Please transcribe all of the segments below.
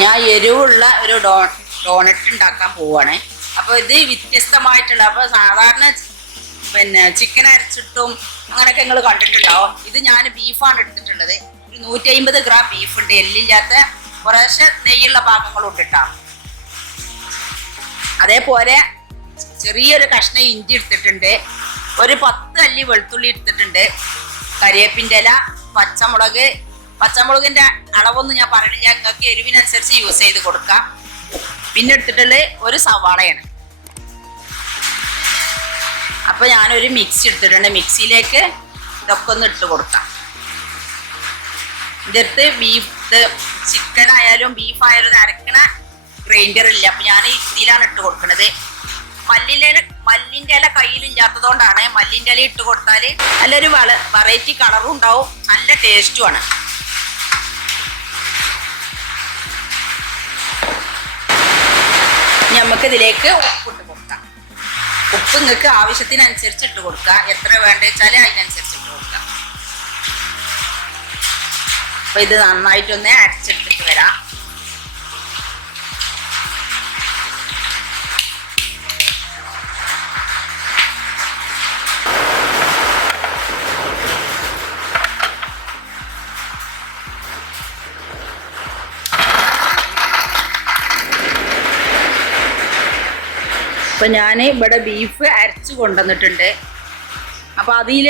ഞാൻ എരിവുള്ള ഒരു ഡോ ഡോണറ്റ് ഉണ്ടാക്കാൻ പോവാണ്. അപ്പോൾ ഇത് വ്യത്യസ്തമായിട്ടുള്ള അപ്പോൾ സാധാരണ പിന്നെ ചിക്കൻ അരച്ചിട്ടും അങ്ങനെയൊക്കെ നിങ്ങൾ കണ്ടിട്ടുണ്ടാവും. ഇത് ഞാൻ ബീഫാണ് എടുത്തിട്ടുള്ളത്. ഒരു നൂറ്റി അമ്പത് ഗ്രാം ബീഫ് ഉണ്ട്. എല്ലില്ലാത്ത കുറേശ്ശെ നെയ്യുള്ള ഭാഗങ്ങളുണ്ട് കേട്ടോ അതേപോലെ ചെറിയൊരു കഷ്ണം ഇഞ്ചി എടുത്തിട്ടുണ്ട്. ഒരു പത്ത് അല്ലി വെളുത്തുള്ളി എടുത്തിട്ടുണ്ട്. കരിയേപ്പിന്റെ ഇല പച്ചമുളക് പച്ചമുളകിന്റെ അളവൊന്നും ഞാൻ പറയണില്ല. നിങ്ങൾക്ക് എരിവിനനുസരിച്ച് യൂസ് ചെയ്ത് കൊടുക്കാം. പിന്നെ എടുത്തിട്ടുള്ളത് ഒരു സവാളയാണ്. അപ്പൊ ഞാനൊരു മിക്സി എടുത്തിട്ടുണ്ട്. മിക്സിയിലേക്ക് ഇതൊക്കെ ഒന്ന് ഇട്ട് കൊടുക്കാം. ഇതെടുത്ത് ബീഫ് ചിക്കൻ ആയാലും ബീഫ് ആയാലും അരക്കണ ഗ്രൈൻഡർ ഇല്ല. അപ്പൊ ഞാൻ ഇതിലാണ് ഇട്ട് കൊടുക്കണത്. മല്ലിന്റെ മല്ലിന്റെ ഇല കയ്യിലില്ലാത്തതുകൊണ്ടാണ് മല്ലിന്റെ ഇല ഇട്ട് കൊടുത്താൽ നല്ലൊരു വള വെറൈറ്റി കളറും ഉണ്ടാവും. നല്ല ടേസ്റ്റുമാണ് നമുക്ക് ഇതിലേക്ക് ഉപ്പിട്ട് കൊടുക്കാം. ഉപ്പ് നിങ്ങൾക്ക് ആവശ്യത്തിനനുസരിച്ച് ഇട്ട് കൊടുക്കുക എത്ര വേണ്ട വെച്ചാൽ അതിനനുസരിച്ച് ഇട്ട് കൊടുക്കാം. അപ്പൊ ഇത് നന്നായിട്ടൊന്ന് അരച്ചെടുത്തിട്ട് വരാം. അപ്പൊ ഞാൻ ഇവിടെ ബീഫ് അരച്ച് കൊണ്ടുവന്നിട്ടുണ്ട്. അപ്പൊ അതിൽ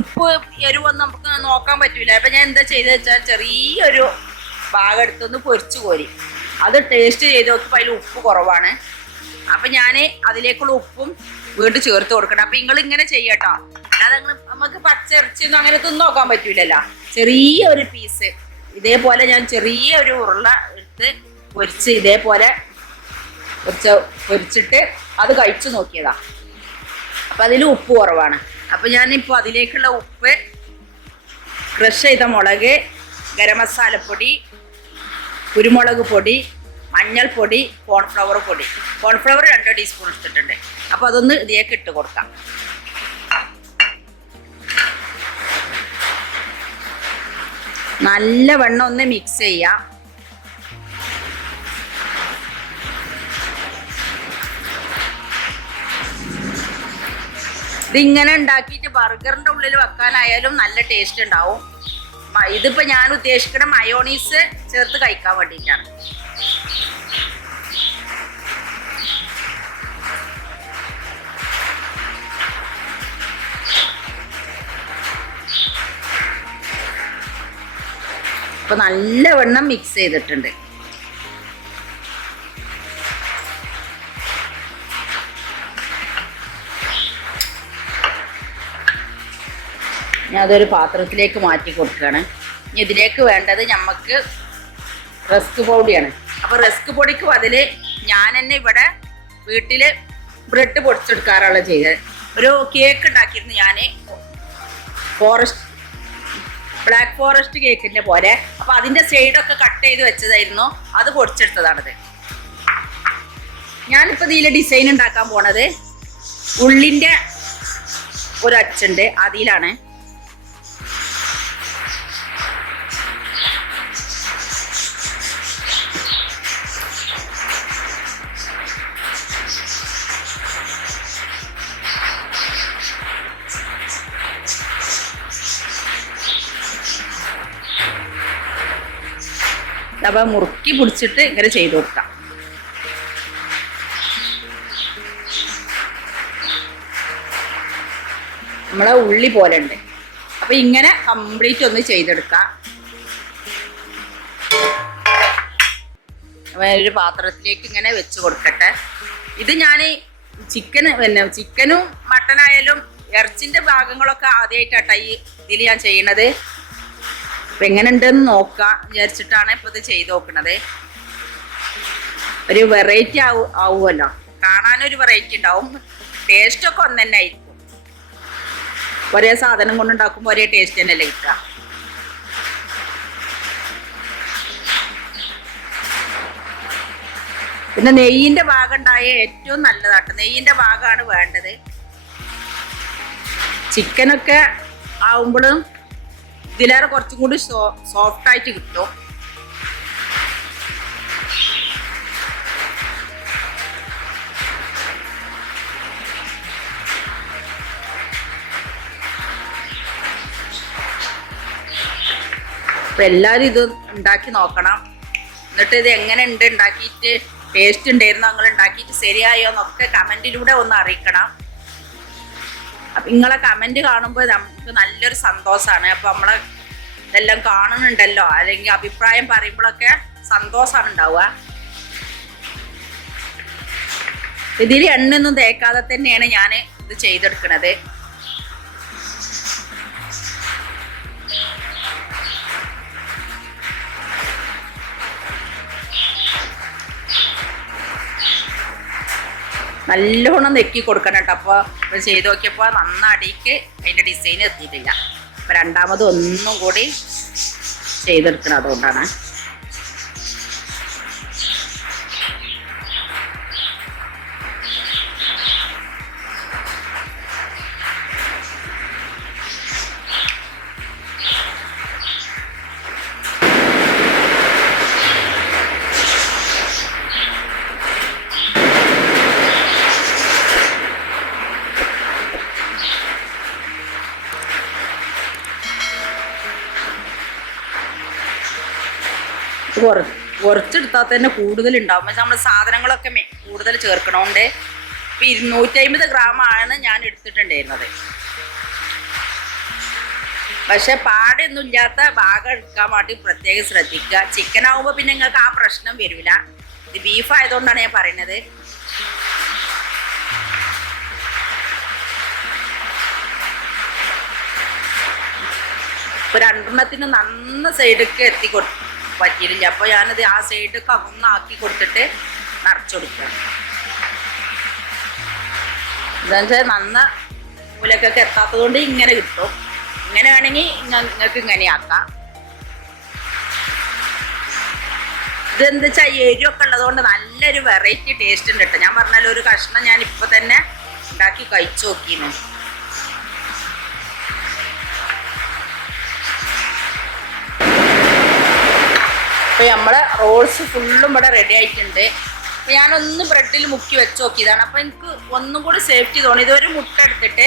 ഉപ്പ് എരിവൊന്നും നമുക്ക് നോക്കാൻ പറ്റൂല. അപ്പൊ ഞാൻ എന്താ ചെയ്തത് വെച്ചാൽ ചെറിയൊരു ഭാഗം എടുത്തൊന്ന് പൊരിച്ചു കോരി. അത് ടേസ്റ്റ് ചെയ്ത് നോക്കിയപ്പോൾ അതിൽ ഉപ്പ് കുറവാണ്. അപ്പൊ ഞാൻ അതിലേക്കുള്ള ഉപ്പും വീണ്ടും ചേർത്ത് കൊടുക്കണം അപ്പൊ നിങ്ങൾ ഇങ്ങനെ ചെയ്യട്ടോ. അല്ലാതെ നമുക്ക് പച്ചിറച്ചിയൊന്നും അങ്ങനെ തിന്നു നോക്കാൻ പറ്റൂലല്ലോ. ചെറിയ ഒരു പീസ് ഇതേപോലെ ഞാൻ ചെറിയ ഒരു ഉരുള എടുത്ത് പൊരിച്ച് ഇതേപോലെ പൊരിച്ച പൊരിച്ചിട്ട് അത് കഴിച്ചു നോക്കിയതാ. അപ്പൊ അതിൽ ഉപ്പ് കുറവാണ്. അപ്പൊ ഞാനിപ്പോൾ അതിലേക്കുള്ള ഉപ്പ് ക്രഷ് ചെയ്ത മുളക് ഗരം മസാലപ്പൊടി കുരുമുളക് പൊടി മഞ്ഞൾപ്പൊടി കോൺഫ്ലവർ പൊടി. കോൺഫ്ലവർ രണ്ട് ടീസ്പൂൺ എടുത്തിട്ടുണ്ട് അപ്പോൾ അതൊന്ന് ഇതിലേക്ക് ഇട്ട് കൊടുക്കാം. നല്ല വെണ്ണം ഒന്ന് മിക്സ് ചെയ്യാം. ഇതിങ്ങനെ ഉണ്ടാക്കിയിട്ട് ബർഗറിന്റെ ഉള്ളിൽ വെക്കാനായാലും നല്ല ടേസ്റ്റ് ഉണ്ടാവും. ഇതിപ്പോ ഞാൻ ഉദ്ദേശിക്കുന്ന മയോണീസ് ചേർത്ത് കഴിക്കാൻ വേണ്ടിയിട്ടാണ്. ഇപ്പൊ നല്ലവണ്ണം മിക്സ് ചെയ്തിട്ടുണ്ട്. ഞാൻ അതൊരു പാത്രത്തിലേക്ക് മാറ്റി കൊടുക്കുകയാണ്. ഇതിലേക്ക് വേണ്ടത് നമുക്ക് റസ്ക് പൗഡിയാണ് അപ്പോൾ റസ്ക് പൊടിക്ക് ബതിൽ ഞാൻ തന്നെ ഇവിടെ വീട്ടിൽ ബ്രെഡ് പൊടിച്ചെടുക്കാറുള്ള ചെയ്തത്. ഒരു കേക്ക് ഉണ്ടാക്കിയിരുന്നു ഞാൻ ഫോറസ്റ്റ് ബ്ലാക്ക് ഫോറസ്റ്റ് കേക്കിന്റെ പോലെ. അപ്പോൾ അതിന്റെ സൈഡൊക്കെ കട്ട് ചെയ്ത് വെച്ചതായിരുന്നു. അത് പൊടിച്ചെടുത്തതാണത്. ഞാനിപ്പോൾ ഇതിൽ ഡിസൈൻ ഉണ്ടാക്കാൻ പോണത് ഉള്ളിന്റെ ഒരു അച്ചുണ്ട് അതിലാണ്. അപ്പൊ മുറുക്കി പിടിച്ചിട്ട് ഇങ്ങനെ ചെയ്ത് കൊടുക്കാം. നമ്മളെ ഉള്ളി പോലെ ഉണ്ട്. അപ്പൊ ഇങ്ങനെ കംപ്ലീറ്റ് ഒന്ന് ചെയ്തെടുക്കാം. ഒരു പാത്രത്തിലേക്ക് ഇങ്ങനെ വെച്ച് കൊടുക്കട്ടെ. ഇത് ഞാൻ ചിക്കൻ പിന്നെ ചിക്കനും മട്ടനായാലും ഇറച്ചിന്റെ ഭാഗങ്ങളൊക്കെ ആദ്യമായിട്ടാട്ടോ ഈ ഇതിൽ ഞാൻ ചെയ്യണത്. അപ്പൊ എങ്ങനെ ഉണ്ടെന്ന് നോക്കാം വിചാരിച്ചിട്ടാണ് ഇപ്പൊ ഇത് ചെയ്ത് നോക്കണത്. ഒരു വെറൈറ്റി ആവു ആവുമല്ലോ. കാണാനൊരു വെറൈറ്റി ഉണ്ടാവും. ടേസ്റ്റ് ഒക്കെ ഒന്ന് തന്നെ ആയിരിക്കും. ഒരേ സാധനം കൊണ്ടുണ്ടാക്കുമ്പോൾ ഒരേ ടേസ്റ്റ് തന്നെയല്ലേ കിട്ടുക. പിന്നെ നെയ്യിന്റെ ഭാഗം ഉണ്ടായ ഏറ്റവും നല്ലതാട്ടോ നെയ്യിന്റെ ഭാഗമാണ് വേണ്ടത്. ചിക്കനൊക്കെ ആവുമ്പോഴും ഇതിലേറെ കുറച്ചും കൂടി സോഫ്റ്റ് ആയിട്ട് കിട്ടും. അപ്പൊ എല്ലാരും ഇത് ഉണ്ടാക്കി നോക്കണം. എന്നിട്ട് ഇത് എങ്ങനെ ഉണ്ട്? ഉണ്ടാക്കിയിട്ട് ടേസ്റ്റ് ഉണ്ടായിരുന്നു? അങ്ങനെ ഉണ്ടാക്കിയിട്ട് ശരിയായോ എന്നൊക്കെ ഒന്ന് അറിയിക്കണം. അപ്പൊ നിങ്ങളെ കമന്റ് കാണുമ്പോൾ നമുക്ക് നല്ലൊരു സന്തോഷമാണ് അപ്പൊ നമ്മളെ ഇതെല്ലാം കാണുന്നുണ്ടല്ലോ. അല്ലെങ്കിൽ അഭിപ്രായം പറയുമ്പോഴൊക്കെ സന്തോഷമാണ് ഉണ്ടാവുക ഇതിൽ എണ്ണൊന്നും തേക്കാതെ തന്നെയാണ് ഞാൻ ഇത് ചെയ്തെടുക്കുന്നത് നല്ലോണം നെക്കി കൊടുക്കണം കേട്ടോ. അപ്പോൾ ചെയ്ത് നോക്കിയപ്പോൾ നന്നടിക്ക് അതിന്റെ ഡിസൈൻ എത്തിയിട്ടില്ല. അപ്പം രണ്ടാമത് ഒന്നും കൂടി ചെയ്തെടുക്കണം അതുകൊണ്ടാണ്. കുറച്ചെടുത്താൽ തന്നെ കൂടുതൽ ഉണ്ടാവും നമ്മൾ സാധനങ്ങളൊക്കെ കൂടുതൽ ചേർക്കണോണ്ട് ഇപ്പം ഇരുന്നൂറ്റി അമ്പത് ഗ്രാം ആണ് ഞാൻ എടുത്തിട്ടുണ്ടായിരുന്നത്. പക്ഷെ പാടൊന്നും ഇല്ലാത്ത ഭാഗം എടുക്കാൻ വേണ്ടി പ്രത്യേകം ശ്രദ്ധിക്കുക. ചിക്കൻ ആവുമ്പോൾ പിന്നെ നിങ്ങൾക്ക് ആ പ്രശ്നം വരില്ല ഇത് ബീഫ് ആയതുകൊണ്ടാണ് ഞാൻ പറയുന്നത്. ഇപ്പൊ രണ്ടെണ്ണത്തിന് നന്ന സൈഡൊക്കെ എത്തി കൊടു പറ്റിയിട്ടില്ല. അപ്പൊ ഞാനത് ആ സൈഡ് കവുന്നാക്കി കൊടുത്തിട്ട് നിറച്ചൊടുക്കുക എന്താണെന്ന് വെച്ചാൽ നന്ന മൂലക്കൊക്കെ എത്താത്തത് കൊണ്ട് ഇങ്ങനെ കിട്ടും. ഇങ്ങനെ വേണമെങ്കിൽ നിങ്ങൾക്ക് ഇങ്ങനെ ആക്കാം. ഇതെന്താ വെച്ചാൽ എരിവൊക്കെ ഉള്ളതുകൊണ്ട് നല്ലൊരു വെറൈറ്റി ടേസ്റ്റ് ഉണ്ട് കേട്ടോ ഞാൻ പറഞ്ഞാലും ഒരു കഷ്ണം ഞാൻ ഇപ്പൊ തന്നെ ഉണ്ടാക്കി കഴിച്ചു നോക്കിയിരുന്നു അപ്പൊ നമ്മളെ റോൾസ് ഫുള്ളും ഇവിടെ റെഡി ആയിട്ടുണ്ട്. ഞാനൊന്ന് ബ്രെഡിൽ മുക്കി വെച്ച് നോക്കിയതാണ് അപ്പൊ എനിക്ക് ഒന്നും കൂടി സേഫ്റ്റി തോന്നി ഇതൊരു മുട്ട എടുത്തിട്ട്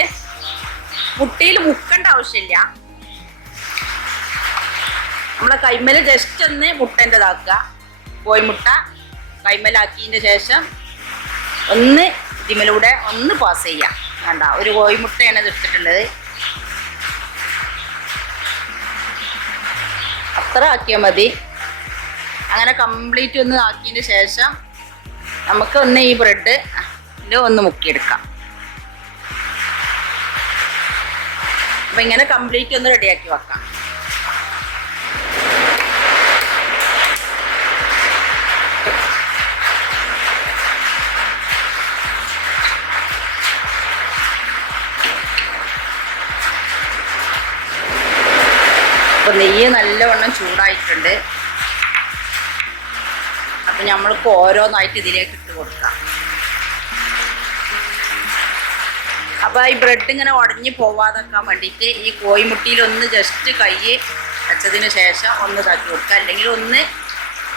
മുട്ടയിൽ മുക്കേണ്ട ആവശ്യമില്ല. നമ്മളെ കൈമൽ ജസ്റ്റ് ഒന്ന് മുട്ടേന്റെതാക്കുക. പോയി മുട്ട കൈമലാക്കിയതിന്റെ ശേഷം ഒന്ന് ഇതിമലൂടെ ഒന്ന് പാസ് ചെയ്യാം വേണ്ട ഒരു കോഴിമുട്ടയാണ് ഇത് എടുത്തിട്ടുള്ളത്. അത്ര ആക്കിയാൽ മതി. അങ്ങനെ കംപ്ലീറ്റ് ഒന്ന് ആക്കിയതിന് ശേഷം നമുക്ക് ഒന്ന് ഈ ബ്രെഡ് ഒന്ന് മുക്കിയെടുക്കാം. അപ്പം ഇങ്ങനെ കംപ്ലീറ്റ് ഒന്ന് റെഡിയാക്കി വെക്കാം. നെയ്യ് നല്ലവണ്ണം ചൂടായിട്ടുണ്ട്. അപ്പം നമ്മൾക്ക് ഓരോന്നായിട്ട് ഇതിലേക്ക് ഇട്ട് കൊടുക്കാം. അപ്പോൾ ഈ ബ്രെഡ് ഇങ്ങനെ ഉടഞ്ഞു പോവാതെക്കാൻ വേണ്ടിയിട്ട് ഈ കോഴിമുട്ടിയിൽ ഒന്ന് ജസ്റ്റ് കൈ വെച്ചതിന് ശേഷം ഒന്ന് ഇതാക്കി കൊടുക്കുക. അല്ലെങ്കിൽ ഒന്ന്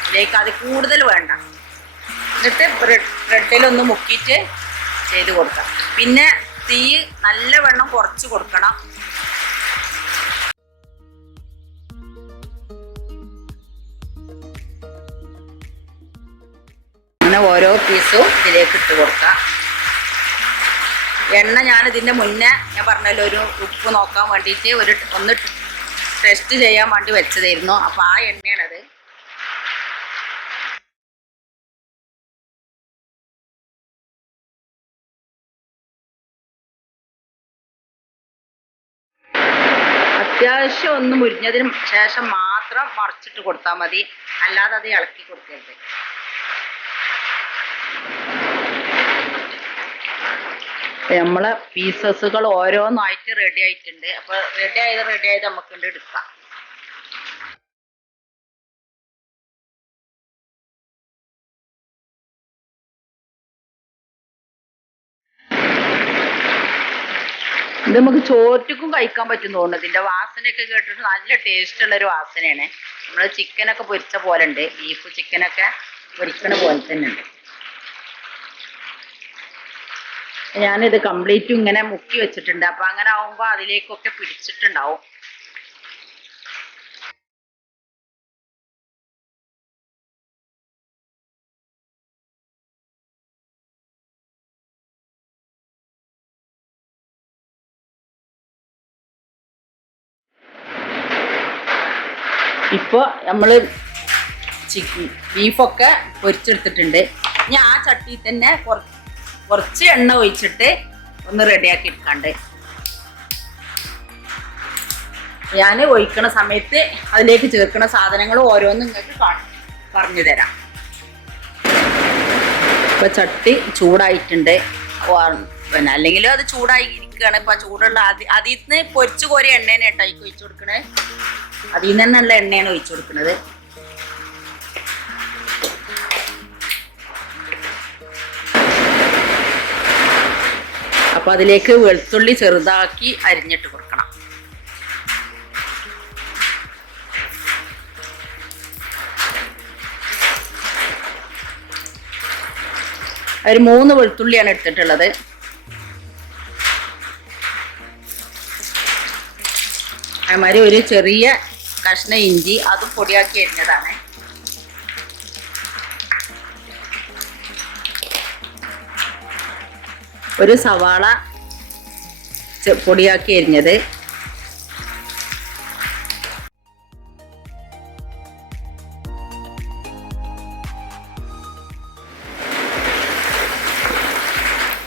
ഇതിലേക്ക് അത് കൂടുതൽ വേണ്ട. എന്നിട്ട് ബ്രെഡ് ബ്രെഡിലൊന്ന് മുക്കിയിട്ട് ചെയ്ത് കൊടുക്കാം പിന്നെ തീ നല്ല നല്ലവണ്ണം കുറച്ച് കൊടുക്കണം. അങ്ങനെ ഓരോ പീസും ഇതിലേക്ക് ഇട്ട് കൊടുക്കാം. എണ്ണ ഞാൻ ഇതിന്റെ മുന്നേ ഞാൻ പറഞ്ഞല്ലോ ഒരു ഉപ്പ് നോക്കാൻ വേണ്ടിയിട്ട് ഒരു ഒന്ന് ടെസ്റ്റ് ചെയ്യാൻ വേണ്ടി വെച്ചതായിരുന്നു. അപ്പോൾ ആ എണ്ണയാണത്. അത്യാവശ്യം ഒന്ന് മുരിഞ്ഞതിന് ശേഷം മാത്രം മറിച്ചിട്ട് കൊടുത്താൽ മതി. അല്ലാതെ അത് ഇളക്കി കൊടുക്കരുത്. നമ്മളെ പീസസുകൾ ഓരോന്നായിട്ട് റെഡി ആയിട്ടുണ്ട്. അപ്പൊ റെഡി ആയത് റെഡി ആയത് നമുക്ക് എടുക്കാം. ഇത് നമുക്ക് ചോറ്റക്കും കഴിക്കാൻ പറ്റും തോന്നുന്നു. ഇതിന്റെ വാസനയൊക്കെ കേട്ടിട്ട് നല്ല ടേസ്റ്റ് ഉള്ള ഒരു വാസനയാണ് നമ്മൾ ചിക്കനൊക്കെ പൊരിച്ച പോലെ ഉണ്ട്. ബീഫ് ചിക്കനൊക്കെ പൊരിക്കണ പോലെ തന്നെ ഉണ്ട്. ഞാനിത് കംപ്ലീറ്റ് ഇങ്ങനെ മുക്കി വെച്ചിട്ടുണ്ട്. അപ്പൊ അങ്ങനെ ആവുമ്പോ അതിലേക്കൊക്കെ പിടിച്ചിട്ടുണ്ടാവും. ഇപ്പോൾ നമ്മൾ ചിക്കൻ ബീഫൊക്കെ പൊരിച്ചെടുത്തിട്ടുണ്ട്. ഇനി ആ ചട്ടിയിൽ തന്നെ കുറച്ച് കുറച്ച് എണ്ണ ഒഴിച്ചിട്ട് ഒന്ന് റെഡിയാക്കി എടുക്കാണ്ട്. ഞാൻ ഒഴിക്കണ സമയത്ത് അതിലേക്ക് ചേർക്കുന്ന സാധനങ്ങൾ ഓരോന്നും നിങ്ങൾക്ക് പറഞ്ഞു തരാം. ഇപ്പൊ ചട്ടി ചൂടായിട്ടുണ്ട്. പിന്നെ അല്ലെങ്കിലും അത് ചൂടായി ഇരിക്കുകയാണ്. ഇപ്പൊ ചൂടുള്ള അതി അതിൽ നിന്ന് പൊരിച്ചു കോരി എണ്ണേനെ കേട്ടോ ഒഴിച്ചു കൊടുക്കണേ. അതിൽ നിന്ന് തന്നെയുള്ള എണ്ണയാണ് ഒഴിച്ചു കൊടുക്കുന്നത് അപ്പൊ അതിലേക്ക് വെളുത്തുള്ളി ചെറുതാക്കി അരിഞ്ഞിട്ട് കൊടുക്കണം. ഒരു മൂന്ന് വെളുത്തുള്ളിയാണ് എടുത്തിട്ടുള്ളത്. അതുമാതിരി ഒരു ചെറിയ കഷ്ണ ഇഞ്ചി അതും പൊടിയാക്കി അരിഞ്ഞതാണ്. ഒരു സവാള പൊടിയാക്കി എരിഞ്ഞത്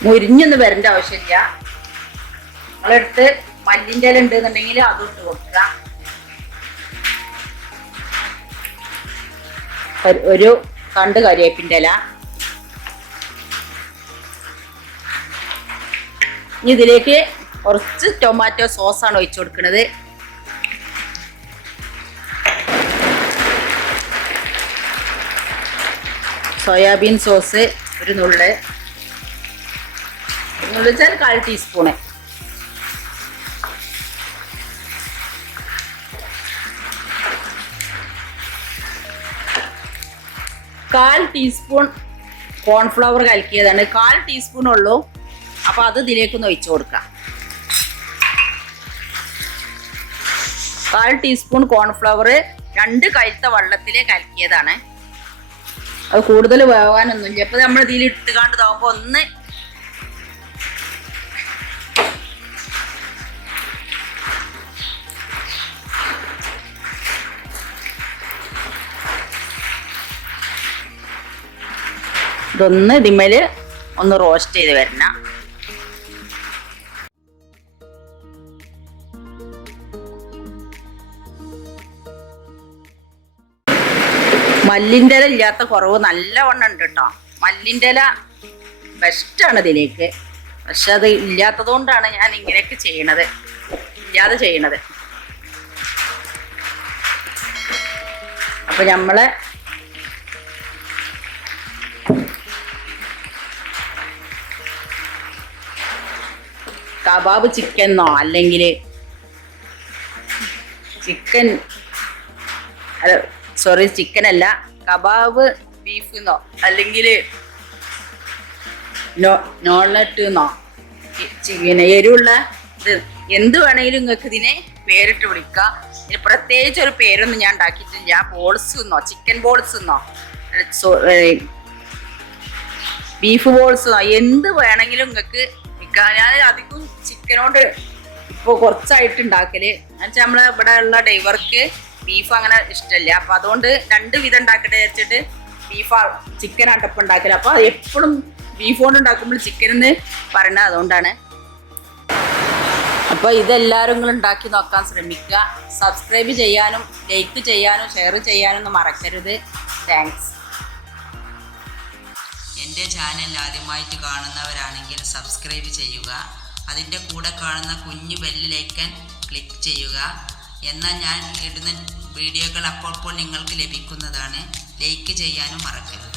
മുരിഞ്ഞൊന്നും വരേണ്ട ആവശ്യമില്ല. നമ്മളെടുത്ത് മല്ലിന്റെ ഇല ഉണ്ടെന്നുണ്ടെങ്കിൽ അതും ഇട്ട് കൊടുക്കുക. ഒരു- കണ്ട് കരിവേപ്പിന്റെ ഇല. ഇനി ഇതിലേക്ക് കുറച്ച് ടൊമാറ്റോ സോസാണ് ഒഴിച്ചു കൊടുക്കുന്നത് സോയാബീൻ സോസ് ഒരു നുള്ള്. നുള്ള് വെച്ചാൽ കാൽ ടീസ്പൂണ് കാൽ ടീസ്പൂൺ കോൺഫ്ലവർ കലക്കിയതാണ്. കാൽ ടീസ്പൂൺ ഉള്ളൂ. അപ്പൊ അത് ഇതിലേക്കൊന്ന് ഒഴിച്ചു കൊടുക്കാം കാൽ ടീസ്പൂൺ കോൺഫ്ലവർ രണ്ട് കഴുത്ത വെള്ളത്തിൽ കലക്കിയതാണ് അത് കൂടുതൽ വേവാനൊന്നുമില്ല. ഇപ്പൊ നമ്മൾ ഇതിൽ ഇട്ടുകാണ്ട് ഇതാവുമ്പോ ഒന്ന് ഇതൊന്ന് ഇതിമേൽ ഒന്ന് റോസ്റ്റ് ചെയ്ത് വരണം. മല്ലിന്റെ ഇല ഇല്ലാത്ത കുറവ് നല്ലവണ്ണം ഉണ്ട് കേട്ടോ മല്ലിന്റെ ഇല ബെസ്റ്റാണ് ഇതിലേക്ക്. പക്ഷെ അത് ഇല്ലാത്തത് കൊണ്ടാണ് ഞാൻ ഇങ്ങനെയൊക്കെ ചെയ്യണത്. ഇല്ലാതെ ചെയ്യണത്. അപ്പൊ നമ്മളെ കബാബ് ചിക്കനോ അല്ലെങ്കിൽ ചിക്കൻ അല്ല സോറി ചിക്കൻ അല്ല. കബാബ് ബീഫ് എന്നോ അല്ലെങ്കിൽ നോൺനട്ട് എന്നോ പിന്നെ എരിവുള്ള ഇത് എന്ത് വേണമെങ്കിലും നിങ്ങൾക്ക് ഇതിനെ പേരിട്ട് വിളിക്കാം. ഇതിന് പ്രത്യേകിച്ച് ഒരു പേരൊന്നും ഞാൻ ഉണ്ടാക്കിയിട്ടില്ല. ബോൾസ് എന്നോ ചിക്കൻ ബോൾസ് എന്നോ ബീഫ് ബോൾസ് എന്നോ എന്ത് വേണമെങ്കിലും നിങ്ങൾക്ക് ഞാൻ അധികം ചിക്കനോട് ഇപ്പോൾ കുറച്ചായിട്ട് ഉണ്ടാക്കൽ. എന്നുവെച്ചാൽ നമ്മളെ ഇവിടെ ഉള്ള ഡ്രൈവർക്ക് ബീഫ് അങ്ങനെ ഇഷ്ടമല്ല അപ്പൊ അതുകൊണ്ട് രണ്ട് വിധം ഉണ്ടാക്കട്ടെ വെച്ചിട്ട് ബീഫ് ചിക്കൻ അടപ്പ് ഉണ്ടാക്കൽ. അപ്പൊ എപ്പോഴും ബീഫ് കൊണ്ട് ഉണ്ടാക്കുമ്പോൾ ചിക്കൻ എന്ന് പറയുന്നത് അതുകൊണ്ടാണ്. അപ്പൊ ഇതെല്ലാവരും നിങ്ങൾ ഉണ്ടാക്കി നോക്കാൻ ശ്രമിക്കുക. സബ്സ്ക്രൈബ് ചെയ്യാനും ലൈക്ക് ചെയ്യാനും ഷെയർ ചെയ്യാനും ഒന്നും മറക്കരുത്. താങ്ക്സ് എന്റെ ചാനൽ ആദ്യമായിട്ട് കാണുന്നവരാണെങ്കിൽ സബ്സ്ക്രൈബ് ചെയ്യുക. അതിന്റെ കൂടെ കാണുന്ന കുഞ്ഞു ബെല്ലിലേക്കൻ ക്ലിക്ക് ചെയ്യുക. എന്നാൽ ഞാൻ ഇടുന്ന വീഡിയോകൾ അപ്പോൾ നിങ്ങൾക്ക് ലഭിക്കുന്നതാണ്. ലൈക്ക് ചെയ്യാനും മറക്കരുത്.